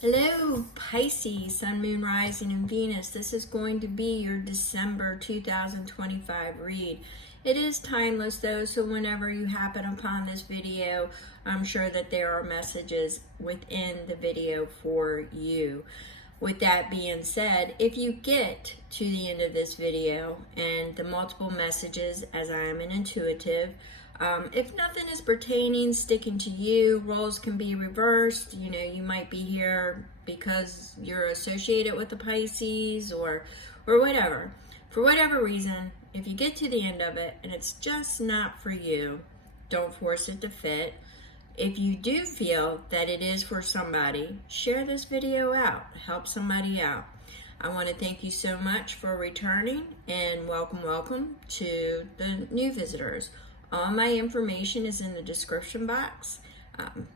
Hello, Pisces, Sun, Moon, Rising, and Venus. This is going to be your December 2025 read. It is timeless though, so whenever you happen upon this video, I'm sure that there are messages within the video for you. With that being said, if you get to the end of this video and the multiple messages, as I am an intuitive, if nothing is pertaining, sticking to you, roles can be reversed. You know, you might be here because you're associated with the Pisces or whatever. For whatever reason, if you get to the end of it and it's just not for you, don't force it to fit. If you do feel that it is for somebody, share this video out. Help somebody out. I want to thank you so much for returning and welcome to the new visitors. All my information is in the description box.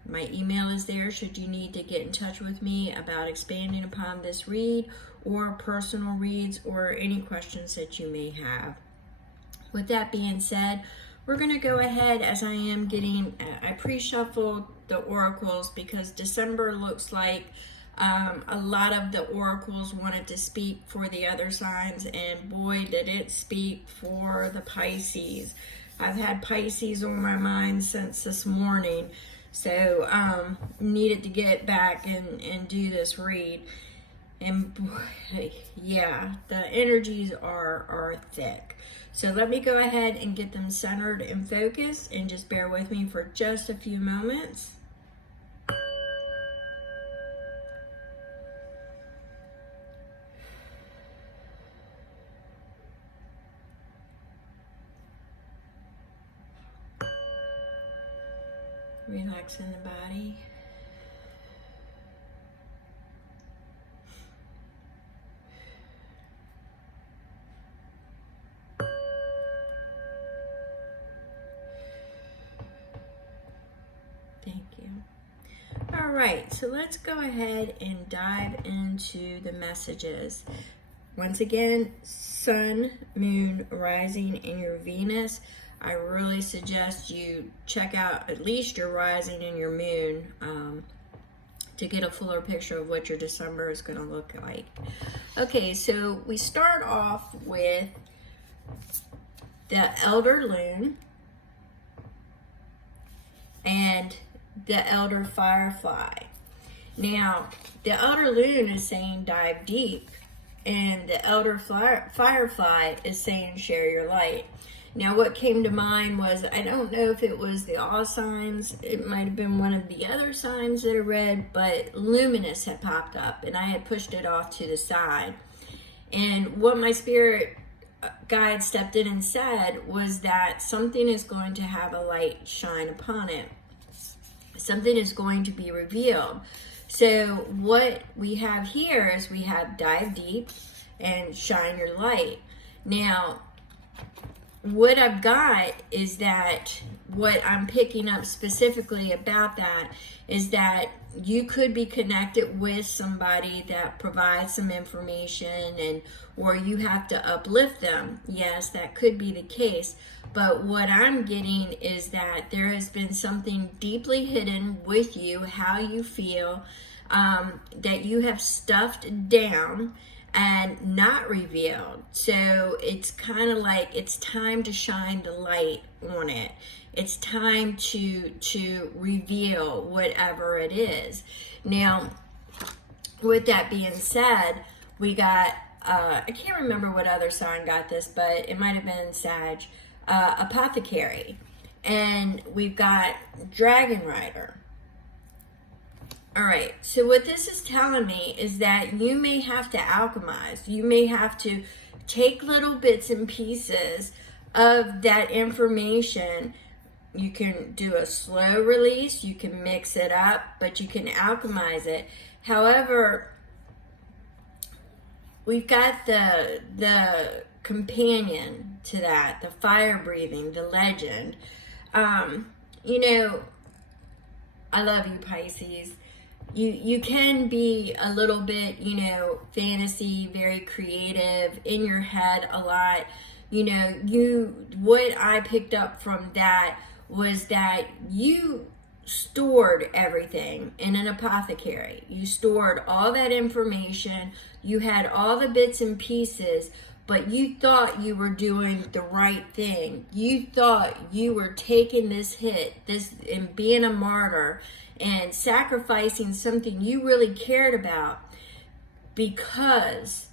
My email is there should you need to get in touch with me about expanding upon this read or personal reads or any questions that you may have. With that being said, we're going to go ahead as I am getting, I pre-shuffled the oracles because December looks like a lot of the oracles wanted to speak for the other signs, and boy did it speak for the Pisces. I've had Pisces on my mind since this morning, so needed to get back and do this read. And boy, yeah, the energies are thick. So let me go ahead and get them centered and focused, and just bear with me for just a few moments. Relaxing the body. Thank you. All right, so let's go ahead and dive into the messages. Once again, Sun, Moon, Rising, and your Venus. I really suggest you check out at least your rising and your moon to get a fuller picture of what your December is going to look like. Okay, so we start off with the Elder Loon and the Elder Firefly. Now, the Elder Loon is saying dive deep, and the Elder Firefly is saying share your light. Now, what came to mind was, I don't know if it was the all signs, it might have been one of the other signs that I read, but luminous had popped up, and I had pushed it off to the side. And what my spirit guide stepped in and said was that something is going to have a light shine upon it. Something is going to be revealed. So what we have here is we have dive deep and shine your light. Now, what I've got is that what I'm picking up specifically about that is that you could be connected with somebody that provides some information, and or you have to uplift them. Yes, that could be the case. But what I'm getting is that there has been something deeply hidden with you, how you feel, that you have stuffed down and not revealed. So it's kind of like it's time to shine the light on it. It's time to reveal whatever it is. Now, with that being said, we got, I can't remember what other sign got this, but it might have been Sag, Apothecary. And we've got Dragon Rider. All right, so what this is telling me is that you may have to alchemize. You may have to take little bits and pieces of that information. You can do a slow release, you can mix it up, but you can alchemize it. However, we've got the companion to that, the fire breathing, the legend. You know, I love you, Pisces. You can be a little bit, you know, fantasy, very creative, in your head a lot. You know, what I picked up from that was that you stored everything in an apothecary. You stored all that information. You had all the bits and pieces, but you thought you were doing the right thing. You thought you were taking this hit, and being a martyr and sacrificing something you really cared about because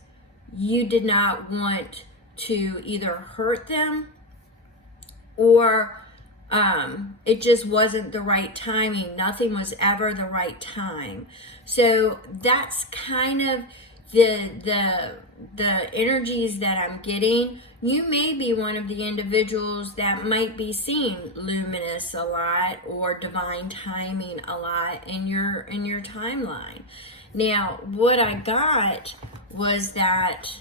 you did not want to either hurt them or it just wasn't the right timing. Nothing was ever the right time. So that's kind of the energies that I'm getting. You may be one of the individuals that might be seeing luminous a lot or divine timing a lot in your timeline. Now, what I got was that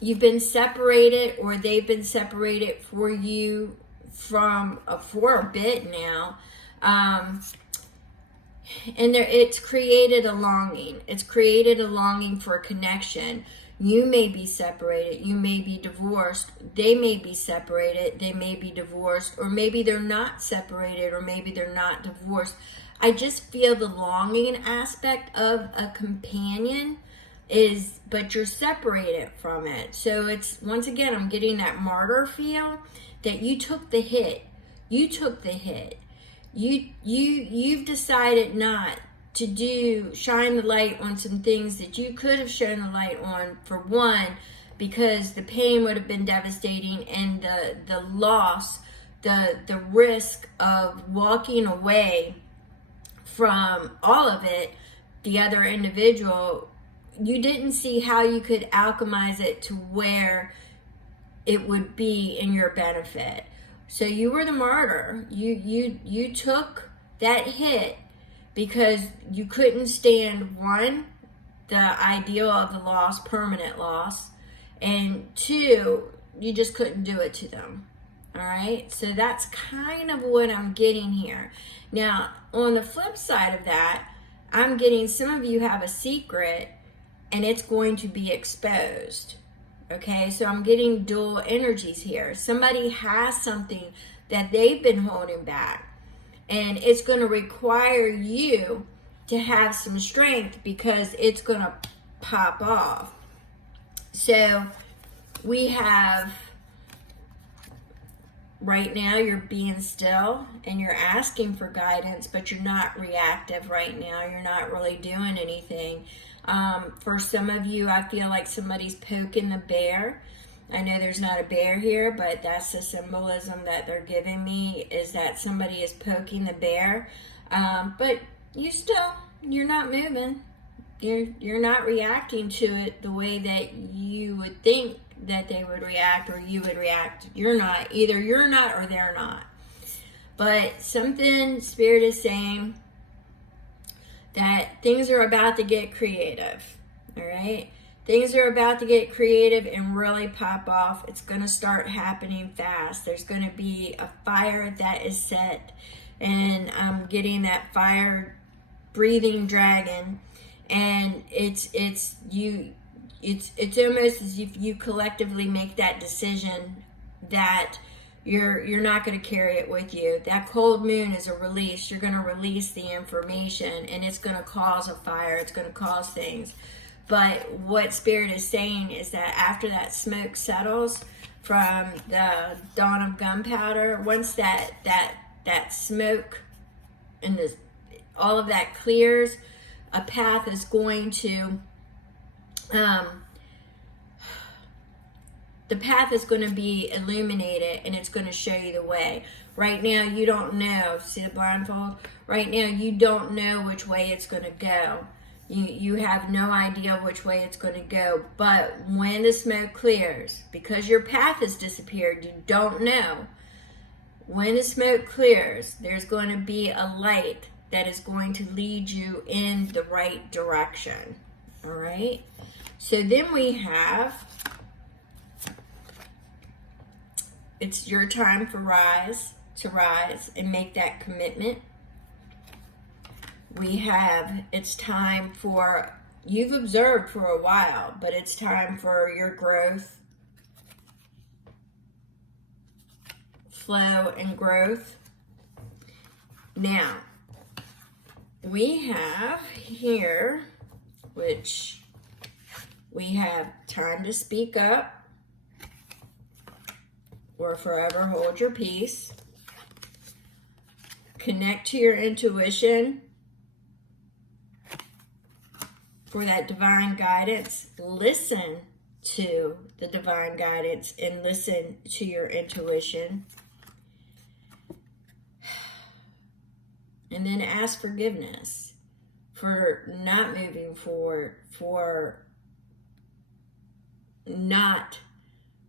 you've been separated, or they've been separated for you for a bit now, and it's created a longing. It's created a longing for a connection. You may be separated. You may be divorced. They may be separated. They may be divorced, or maybe they're not separated, or maybe they're not divorced. I just feel the longing aspect of a companion but you're separated from it. So it's, once again, I'm getting that martyr feel, that you took the hit. You took the hit. You've decided not to shine the light on some things that you could have shown the light on, for one, because the pain would have been devastating, and the loss, the risk of walking away from all of it, the other individual, you didn't see how you could alchemize it to where it would be in your benefit. So you were the martyr. You took that hit because you couldn't stand, one, the ideal of the loss, permanent loss, and two, you just couldn't do it to them. All right, so that's kind of what I'm getting here. Now, on the flip side of that, I'm getting some of you have a secret and it's going to be exposed. Okay, so I'm getting dual energies here. Somebody has something that they've been holding back, and it's going to require you to have some strength because it's going to pop off. So we have, right now, you're being still and you're asking for guidance, but you're not reactive right now. You're not really doing anything. For some of you, I feel like somebody's poking the bear. I know there's not a bear here, but that's the symbolism that they're giving me, is that somebody is poking the bear. But you're not moving. You're not reacting to it the way that you would think that they would react, or you would react. You're not. Either you're not or they're not. But something Spirit is saying that things are about to get creative. All right? Things are about to get creative and really pop off. It's going to start happening fast. There's going to be a fire that is set, and I'm getting that fire breathing dragon, and it's almost as if you collectively make that decision that you're not going to carry it with you. That cold moon is a release. You're going to release the information, and it's going to cause a fire. It's going to cause things. But what Spirit is saying is that after that smoke settles from the dawn of gunpowder, once that smoke and all of that clears, a path is going to the path is going to be illuminated, and it's going to show you the way. Right now, you don't know. See the blindfold? Right now, you don't know which way it's going to go. You have no idea which way it's going to go. But when the smoke clears, because your path has disappeared, you don't know. When the smoke clears, there's going to be a light that is going to lead you in the right direction. All right? So then we have, it's your time to rise and make that commitment. We have, it's time for, you've observed for a while, but it's time for your growth, flow and growth. Now, we have here, which we have time to speak up or forever hold your peace. Connect to your intuition for that divine guidance. Listen to the divine guidance and listen to your intuition. And then ask forgiveness for not moving forward, for not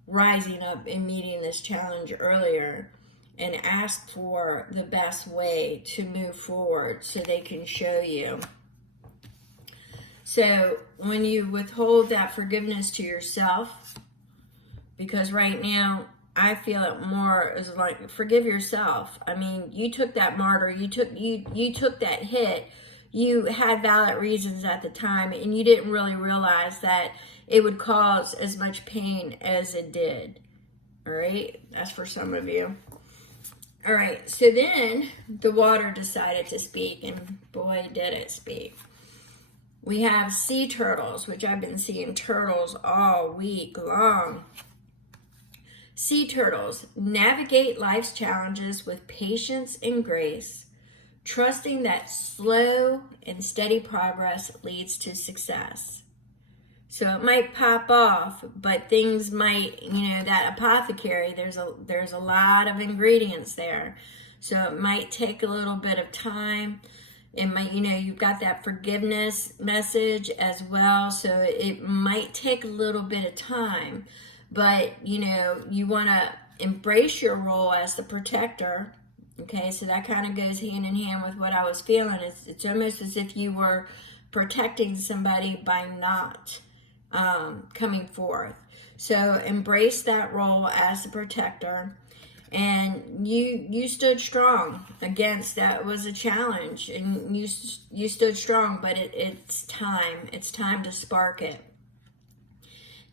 rising up and meeting this challenge earlier, and ask for the best way to move forward so they can show you. So when you withhold that forgiveness to yourself, because right now I feel it more as like, forgive yourself. I mean, you took that martyr, you took that hit, you had valid reasons at the time, and you didn't really realize that it would cause as much pain as it did. All right, that's for some of you. All right, so then the water decided to speak, and boy, did it speak. We have sea turtles, which I've been seeing turtles all week long. Sea turtles navigate life's challenges with patience and grace, trusting that slow and steady progress leads to success. So it might pop off, but things might, that apothecary, there's a lot of ingredients there. So it might take a little bit of time. It might, you've got that forgiveness message as well. So it might take a little bit of time, but, you want to embrace your role as the protector. Okay, so that kind of goes hand in hand with what I was feeling. It's almost as if you were protecting somebody by not coming forth. So embrace that role as the protector, and you stood strong against that. Was a challenge, and you stood strong, but it's time to spark it.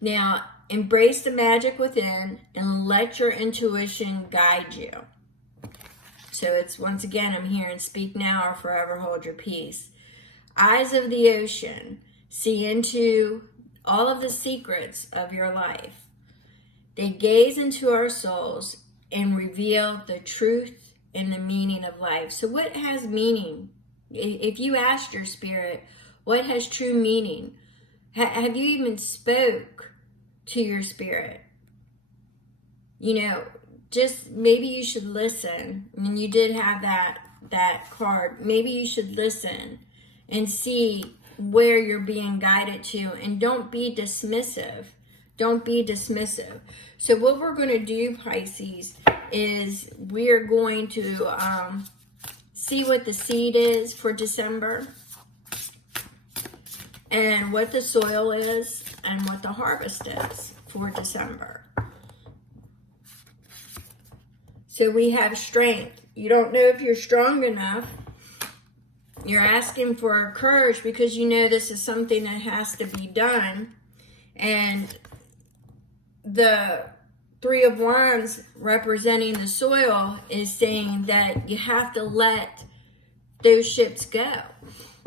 Now embrace the magic within and let your intuition guide you. So it's, once again, I'm hearing speak now or forever hold your peace. Eyes of the ocean see into all of the secrets of your life. They gaze into our souls and reveal the truth and the meaning of life. So what has meaning? If you asked your spirit, what has true meaning? Have you even spoke to your spirit? Just maybe you should listen. I mean, you did have that card. Maybe you should listen and see where you're being guided to, and don't be dismissive. Don't be dismissive. So what we're going to do, Pisces, is we're going to see what the seed is for December, and what the soil is, and what the harvest is for December. So we have strength. You don't know if you're strong enough. You're asking for courage because this is something that has to be done. And the Three of Wands representing the soil is saying that you have to let those ships go.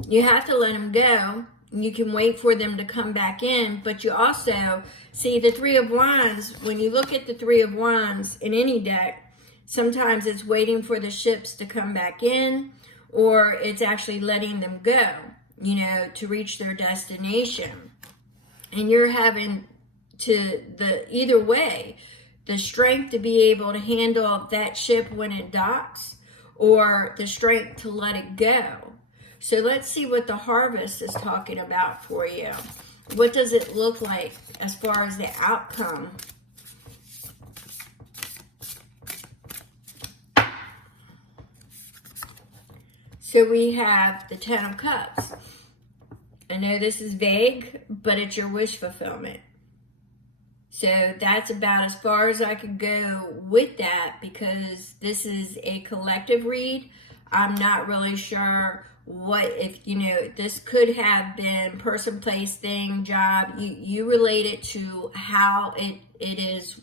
You have to let them go. You can wait for them to come back in, but you also see the Three of Wands. When you look at the Three of Wands in any deck, sometimes it's waiting for the ships to come back in, or it's actually letting them go, to reach their destination. And you're having either way, the strength to be able to handle that ship when it docks, or the strength to let it go. So let's see what the harvest is talking about for you. What does it look like as far as the outcome? So we have the Ten of Cups. I know this is vague, but it's your wish fulfillment. So that's about as far as I could go with that, because this is a collective read. I'm not really sure this could have been person, place, thing, job. You relate it to how it is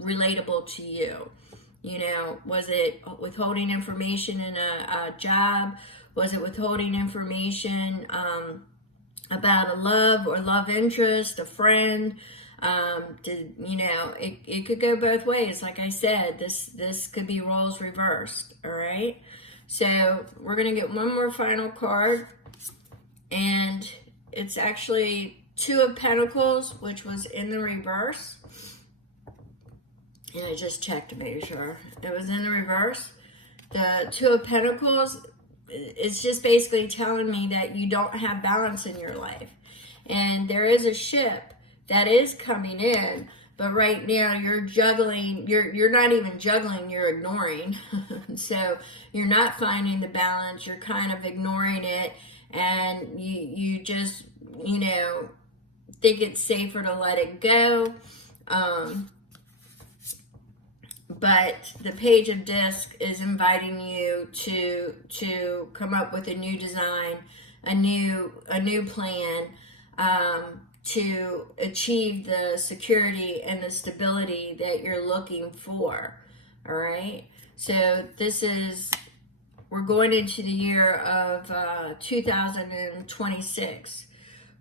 relatable to you. You know, was it withholding information in a job? Was it withholding information about a love or love interest, a friend? It could go both ways. Like I said, this could be roles reversed. All right. So we're gonna get one more final card, and it's actually Two of Pentacles, which was in the reverse. And I just checked to make sure it was in the reverse. The Two of Pentacles, it's just basically telling me that you don't have balance in your life. And there is a ship that is coming in, but right now you're juggling, you're not even juggling, you're ignoring. So you're not finding the balance, you're kind of ignoring it, and you just, think it's safer to let it go. But the Page of Disc is inviting you to come up with a new design, a new plan, to achieve the security and the stability that you're looking for. All right. So we're going into the year of 2026,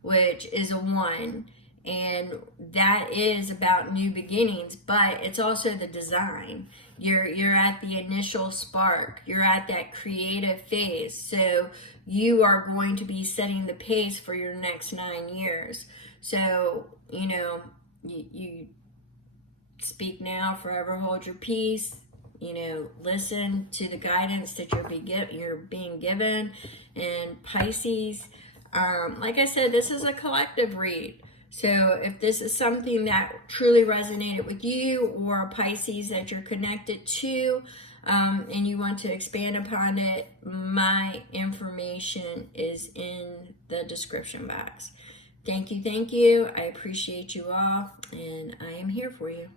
which is a 1. And that is about new beginnings, but it's also the design. You're at the initial spark. You're at that creative phase. So you are going to be setting the pace for your next 9 years. So, you speak now, forever hold your peace. Listen to the guidance that you're being given. And Pisces, like I said, this is a collective read. So if this is something that truly resonated with you, or a Pisces that you're connected to, and you want to expand upon it, my information is in the description box. Thank you. I appreciate you all, and I am here for you.